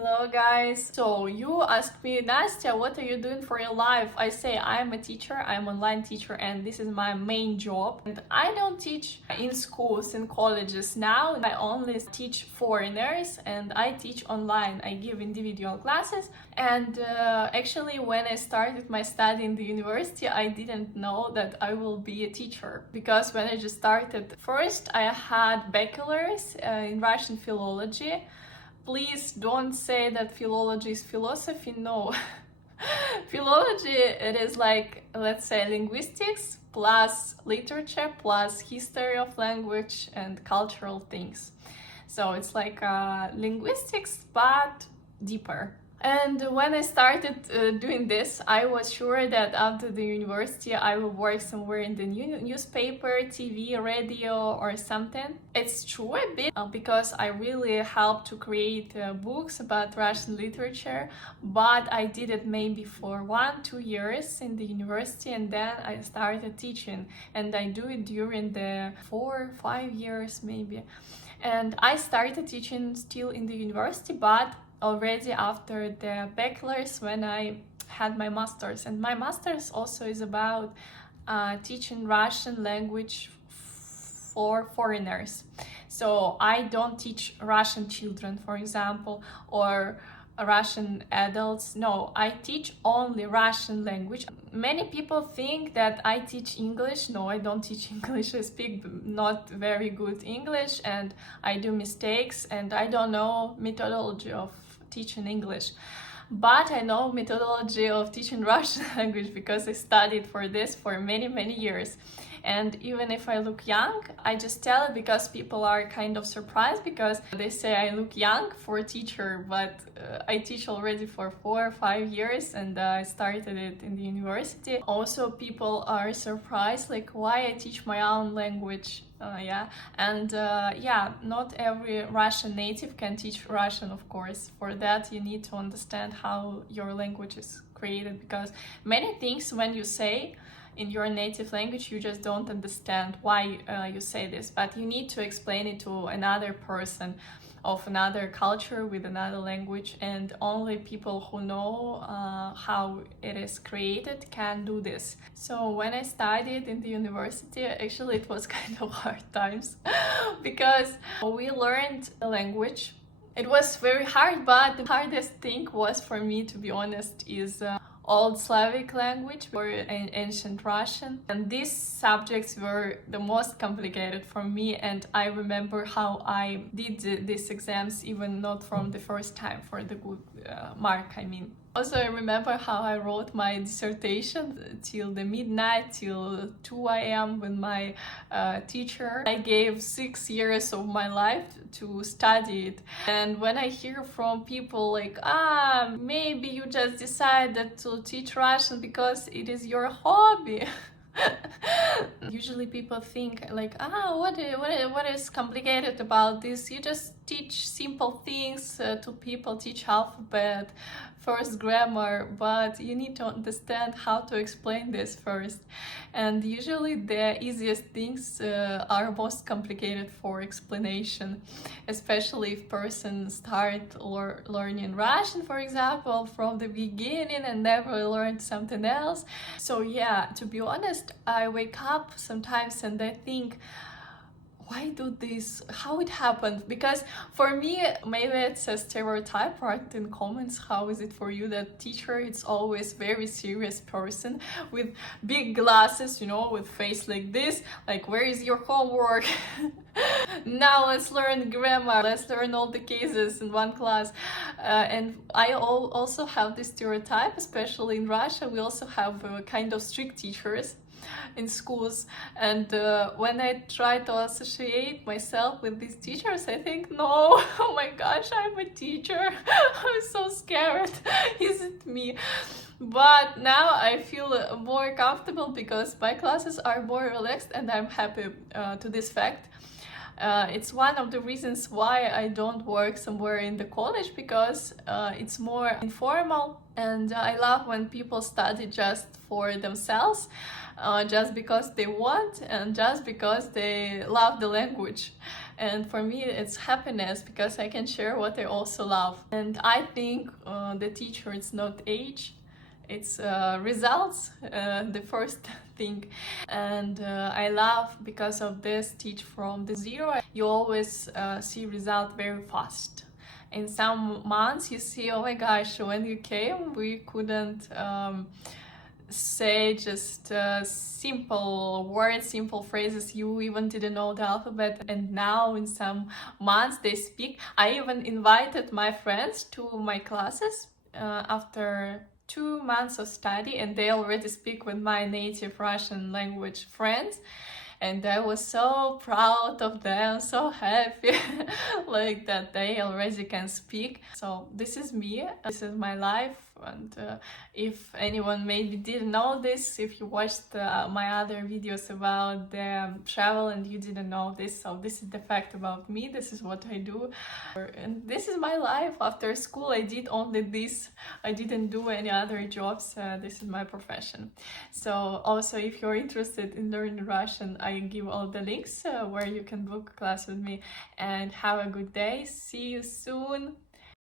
Hello guys. So you asked me, Nastya, what are you doing for your life? I say I'm a teacher, I'm an online teacher, and this is my main job. And I don't teach in schools, in colleges now. I only teach foreigners and I teach online. I give individual classes. And actually, when I started my study in the university, I didn't know that I will be a teacher. Because when I just started, first I had bachelor's in Russian philology. Please don't say that philology is philosophy. No. Philology, it is like, let's say, linguistics plus literature plus history of language and cultural things. So it's like linguistics, but deeper. And when I started doing this, I was sure that after the university I will work somewhere in the newspaper, TV, radio or something. It's true a bit because I really helped to create books about Russian literature, but I did it maybe for 1-2 years in the university and then I started teaching, and I do it during the 4-5 years maybe. And I started teaching still in the university, but already after the bachelor's when I had my master's. And my master's also is about teaching Russian language for foreigners. So I don't teach Russian children, for example, or Russian adults. No, I teach only Russian language. Many people think that I teach English. No, I don't teach English. I speak not very good English and I do mistakes and I don't know methodology of teaching English. But I know methodology of teaching Russian language because I studied for this for many years. And even if I look young, I just tell it because people are kind of surprised because they say I look young for a teacher, but I teach already for 4 or 5 years and I started it in the university. Also, people are surprised like why I teach my own language. Not every Russian native can teach Russian, of course. For that, you need to understand how your language is created because many things when you say in your native language, you just don't understand why you say this, but you need to explain it to another person of another culture with another language, and only people who know how it is created can do this. So when I studied in the university, actually it was kind of hard times because we learned the language. It was very hard, but the hardest thing was for me, to be honest, is Old Slavic language or ancient Russian, and these subjects were the most complicated for me, and I remember how I did these exams even not from the first time for the good mark, I mean. Also, I remember how I wrote my dissertation till the midnight, till 2 a.m. with my teacher. I gave 6 years of my life to study it. And when I hear from people like, maybe you just decided to teach Russian because it is your hobby. Usually people think like, what is complicated about this? You just teach simple things to people, teach alphabet, first grammar, but you need to understand how to explain this first. And usually the easiest things are most complicated for explanation, especially if person start learning Russian, for example, from the beginning and never learned something else. So yeah, to be honest, I wake up sometimes and I think, why do this? How it happened? Because for me, maybe it's a stereotype. Write in comments, how is it for you that teacher it's always very serious person with big glasses, with face like this, like where is your homework? Now let's learn grammar, let's learn all the cases in one class. And I also have this stereotype, especially in Russia. We also have kind of strict teachers in schools, and when I try to associate myself with these teachers, I think, no, oh my gosh, I'm a teacher. I'm so scared. Is it me? But now I feel more comfortable because my classes are more relaxed and I'm happy to this fact. It's one of the reasons why I don't work somewhere in the college, because it's more informal, and I love when people study just for themselves, just because they want and just because they love the language. And for me it's happiness, because I can share what I also love. And I think the teacher, it's not age, it's results, the first thing. And I love, because of this, teach from the zero. You always see result very fast. In some months you see, oh my gosh, when you came we couldn't say just simple words, simple phrases, you even didn't know the alphabet, and now in some months they speak. I even invited my friends to my classes after 2 months of study, and they already speak with my native Russian language friends, and I was so proud of them, so happy like that they already can speak. So this is me, this is my life. And if anyone maybe didn't know this, if you watched my other videos about the travel and you didn't know this, so this is the fact about me, this is what I do, and this is my life. After school I did only this, I didn't do any other jobs, this is my profession. So also, if you're interested in learning Russian, I give all the links where you can book a class with me. And have a good day, see you soon.